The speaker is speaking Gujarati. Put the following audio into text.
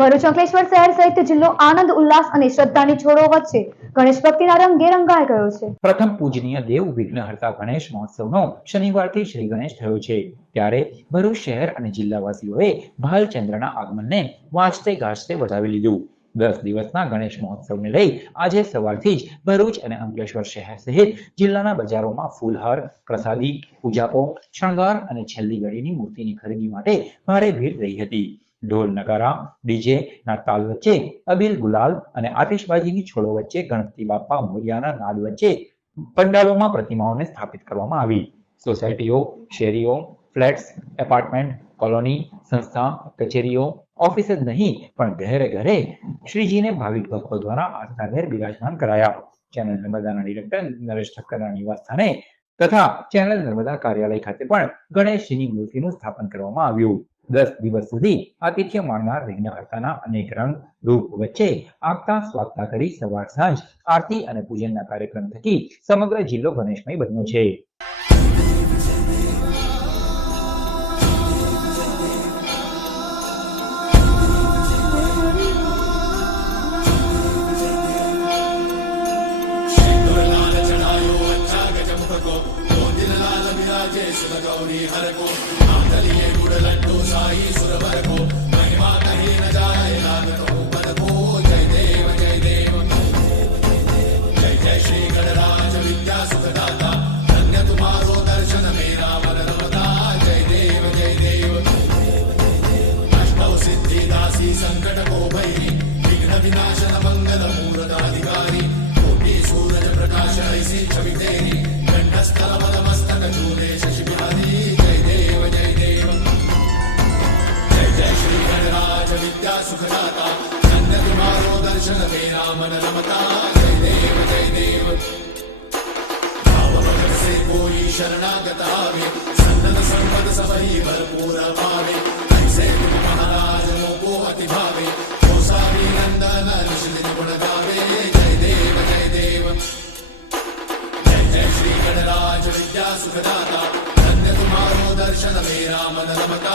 ભરૂચ અંકલેશ્વર શહેર સહિત જિલ્લો આનંદ ઉલ્લાસ અને શ્રદ્ધાની છોડો વચ્ચે ગણેશ ભક્તિના રંગે રંગાઈ ગયો છે પ્રથમ પૂજનીય દેવ વિઘ્નહર્તા ગણેશ મહોત્સવનો શનિવારથી શ્રી ગણેશ થયો છે ત્યારે ભરૂચ શહેર અને જિલ્લાવાસીઓએ ભાલચંદ્રના આગમનને વાંચતે ગાજતે વધાવી લીધું દસ દિવસના ગણેશ મહોત્સવને લઈ આજે સવારથી જ ભરૂચ અને અંકલેશ્વર શહેર સહિત જિલ્લાના બજારોમાં ફૂલહાર પ્રસાદી પૂજાપો શણગાર અને છેલ્લી ઘડીની મૂર્તિની ખરીદી માટે ભારે ભીડ રહી હતી ઢોલ નગારા ડીજે ના તાલ વચ્ચે અબીલ ગુલાલ અને આતિશબાજીની છોડો વચ્ચે ગણપતિ બાપા મોરિયાના નાદ વચ્ચે પંડાલોમાં પ્રતિમાઓને સ્થાપિત કરવામાં આવી સોસાયટીઓ શેરીઓ ફ્લેટ્સ એપાર્ટમેન્ટ કોલોની સંસ્થા કચેરીઓ ઓફિસ જ નહીં પણ ઘરે ઘરે શ્રીજીને ભાવિક ભક્તો દ્વારા આસ્થા ઘેર બિરાજમાન કરાયા ચેનલ નર્મદાના ડિરેક્ટર નરેશ ઠક્કરના સ્થાને તથા ચેનલ નર્મદા કાર્યાલય ખાતે પણ ગણેશજીની મૂર્તિનું સ્થાપન કરવામાં આવ્યું દસ દિવસ સુધી આતિથ્ય માણનાર વિઘ્ન હર્તાના અનેક રંગ રૂપ વચ્ચે આગતા સ્વાગતા કરી સવાર સાંજ આરતી અને પૂજનના કાર્યક્રમ થકી સમગ્ર જિલ્લો ગણેશમય બન્યો છે ગૌરી હર ગો વિદ્યા સુખદાતા જન્નત મારો દર્શન મેરા મન રમતા જય દેવ જય દેવ से कोई शरणागत आवे संतन संपद सबही भरपूर पावे ऐसे तुम महाराज लोको अति भावे खोसा भी नंदन निश्चित गुण गावे जय देव जय देव जय जय श्री गणराज विद्या सुखदाता धन्य तुम्हारो दर्शन मेरा मन रमता